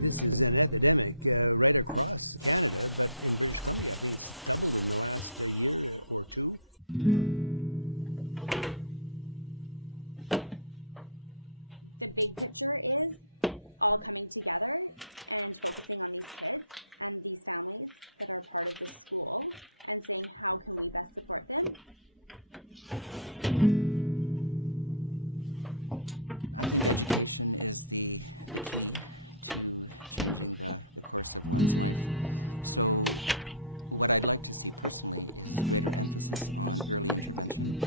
This is an epidemic right across Canada, but in British Columbia, I think it's doubled in the last year or two. The big picture is all coming together and focusing on these kids and these families that are part of this school and saying, how can we best support them? I think education is the key to changing the course of one's life. So what I'd like to see personally is greater emphasis on early intervention.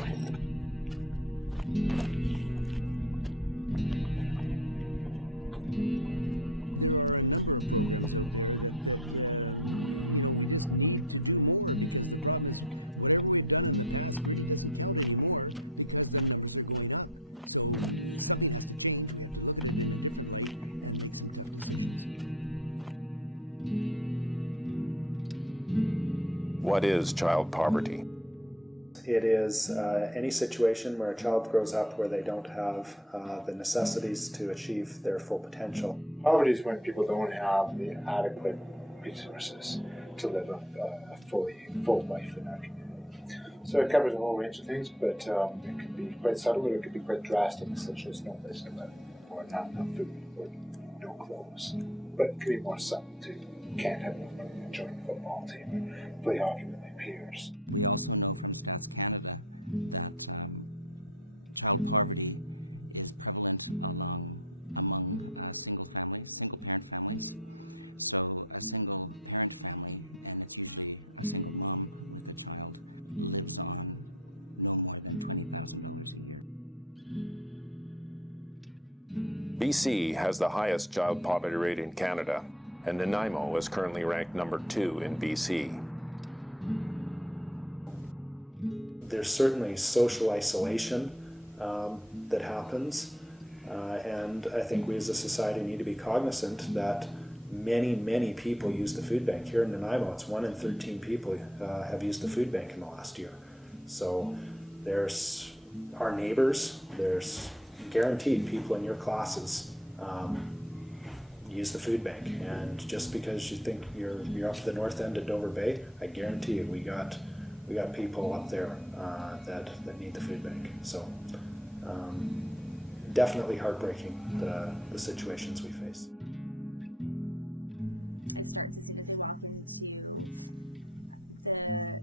There are a number of programs out there that we just need to do more, because the problem is whatever we've done in the past really doesn't count anymore because the numbers are going up. So something has to change. We have to look at it in a different light and make some tough decisions. What is child poverty? It is any situation where a child grows up where they don't have the necessities to achieve their full potential. Poverty is when people don't have the adequate resources to live a full life in our community. So it covers a whole range of things, but it can be quite subtle or it can be quite drastic, such as no place to live, or not enough food, or no clothes. But it can be more subtle too. You can't have a joint football team, play hockey with their peers. We also know from Stats Canada that child poverty is prevalent among single-parent families. So a single-parent family, and it's usually a single mom with a child, lives on no more than $20,000 a year. BC has the highest child poverty rate in Canada, and Nanaimo is currently ranked number 2 in BC. There's certainly social isolation that happens, and I think we as a society need to be cognizant that many people use the food bank. Here in Nanaimo, it's 1 in 13 people have used the food bank in the last year. So there's our neighbors, there's guaranteed people in your classes use the food bank. And just because you think you're up the north end of Dover Bay, I guarantee you we got people up there that need the food bank. So definitely heartbreaking, the situations we face. It starts as soon as they walk into the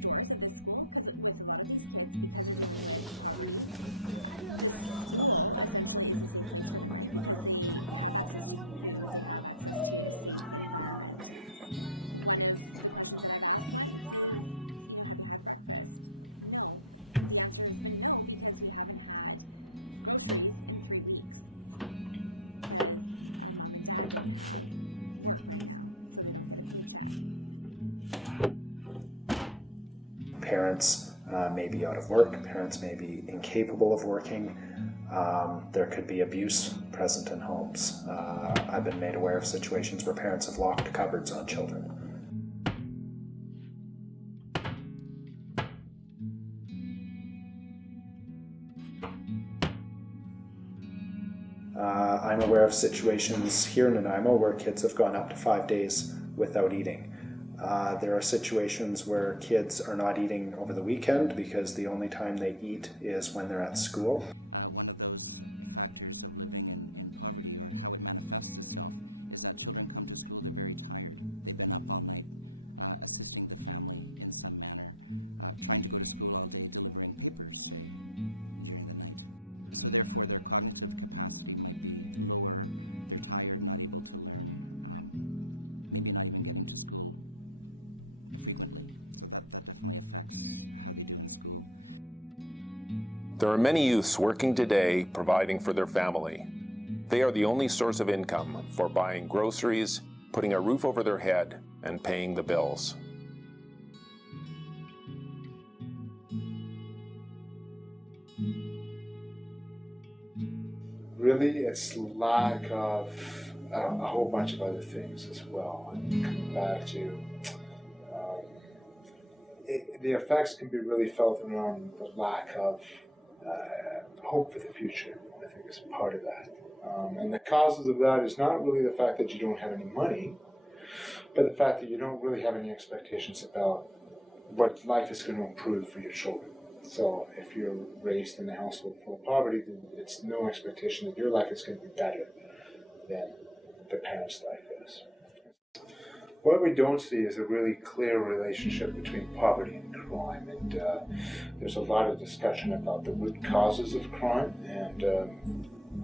doors of this school, because with a lot of these kids, because they're dealing with poverty, this school essentially is a safe place for them, right? Because they have access to food, they have access to a safe environment. One of the questions that I've asked once is, have you had breakfast? No. The answer has been no, because we haven't had groceries in 3 weeks, because our mom and dad don't have work right now, so they don't get a paycheck. Parents may be out of work, parents may be incapable of working, there could be abuse present in homes. I've been made aware of situations where parents have locked cupboards on children. I'm aware of situations here in Nanaimo where kids have gone up to 5 days without eating. There are situations where kids are not eating over the weekend because the only time they eat is when they're at school. One of those factors of living in poverty, or how it manifests itself, is that children come to school, they're very tired. They've been up all night assisting the family in some manner, trying to go to school all day, delivering papers, say, during the night. So therefore their cognitive capacity might be lower, they're tired, not able to learn, maybe not even getting to school frequently. So that definitely affects how they do in school. There are many youths working today providing for their family. They are the only source of income for buying groceries, putting a roof over their head, and paying the bills. Really, it's lack of a whole bunch of other things as well. And coming back to the effects can be really felt around the lack of hope for the future. I think is part of that. And the causes of that is not really the fact that you don't have any money, but the fact that you don't really have any expectations about what life is going to improve for your children. So if you're raised in a household full of poverty, then it's no expectation that your life is going to be better than the parents' life is. What we don't see is a really clear relationship between poverty and crime, and there's a lot of discussion about the root causes of crime, and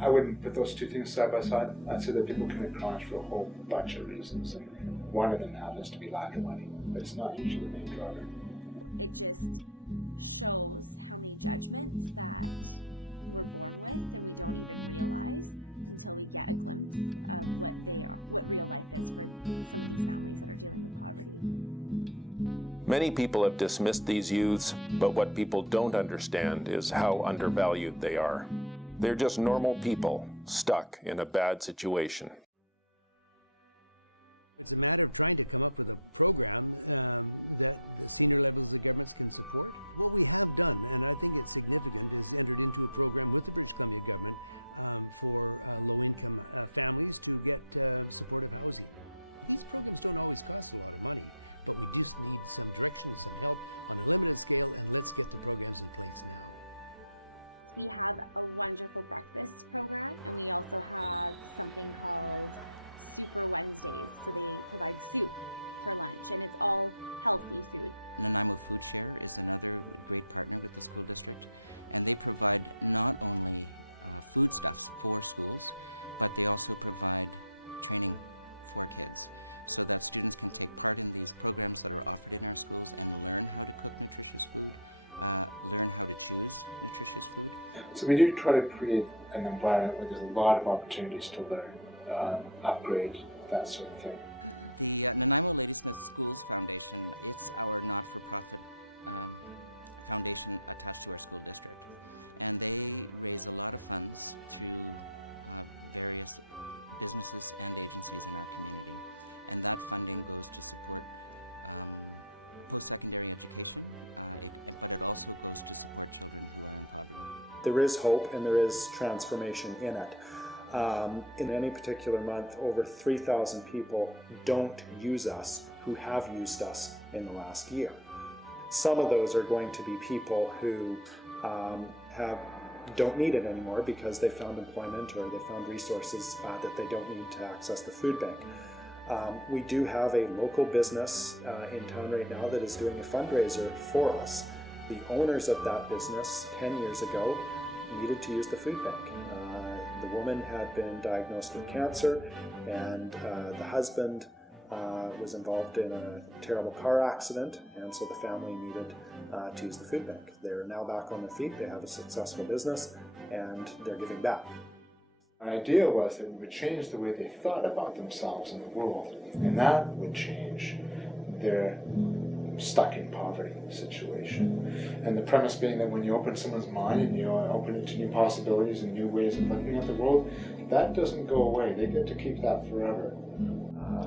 I wouldn't put those two things side by side. I'd say that people commit crimes for a whole bunch of reasons, and one of them happens to be lack of money, but it's not usually the main driver. It just shows how many judgments that we're born with and we don't even realize until we get a glimpse of what they are, what real life is for some of these families that are dealing with poverty. Many people have dismissed these youths, but what people don't understand is how undervalued they are. They're just normal people stuck in a bad situation. It's a matter of trying to come up with a program that the senior levels of governments can support. What we have done, and I think it's significant, is entered into a program with the British Columbia government for low-income families to get supportive housing. These programs don't always cost a lot of money, but we just need some direction, some help on a limited scale, and let's get the programs in place now. We have a wonderful breakfast program, and we also have something called Super Wednesdays. So they provide soup for lunch, and it's all healthy food. Nanaimo Food Share is another great partner with the school district, and they provide not only foodstuffs for schools, but they also provide training for kids so that students can take part in these programs that are offered in our schools and learn how to cook nutritious food, learn how to choose nutritious food. So we do try to create an environment where there's a lot of opportunities to learn, upgrade, that sort of thing. The Nanaimo Ladysmith Schools Foundation, it's our not-for-profit foundation attached to our school district. And they raise a lot of funds through various businesses and agencies in our community. And that funding goes to support post-secondary education, but it also goes to support children who are in poverty. There is hope and there is transformation in it. In any particular month, over 3,000 people don't use us who have used us in the last year. Some of those are going to be people who don't need it anymore because they found employment or they found resources that they don't need to access the food bank. We do have a local business in town right now that is doing a fundraiser for us. The owners of that business 10 years ago needed to use the food bank. The woman had been diagnosed with cancer, and the husband was involved in a terrible car accident, and so the family needed to use the food bank. They're now back on their feet, they have a successful business, and they're giving back. Our idea was that we would change the way they thought about themselves in the world, and that would change their stuck in poverty situation. And the premise being that when you open someone's mind and you open it to new possibilities and new ways of looking at the world, that doesn't go away. They get to keep that forever.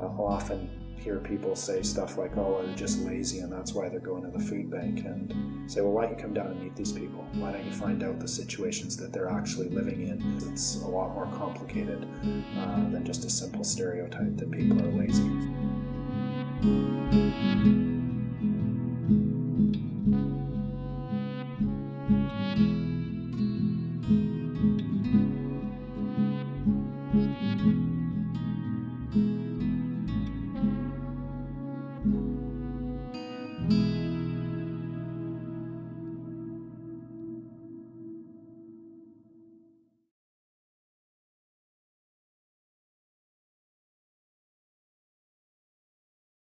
I'll often hear people say stuff like, oh, they're just lazy and that's why they're going to the food bank, and say, well, why don't you come down and meet these people? Why don't you find out the situations that they're actually living in? It's a lot more complicated than just a simple stereotype that people are lazy.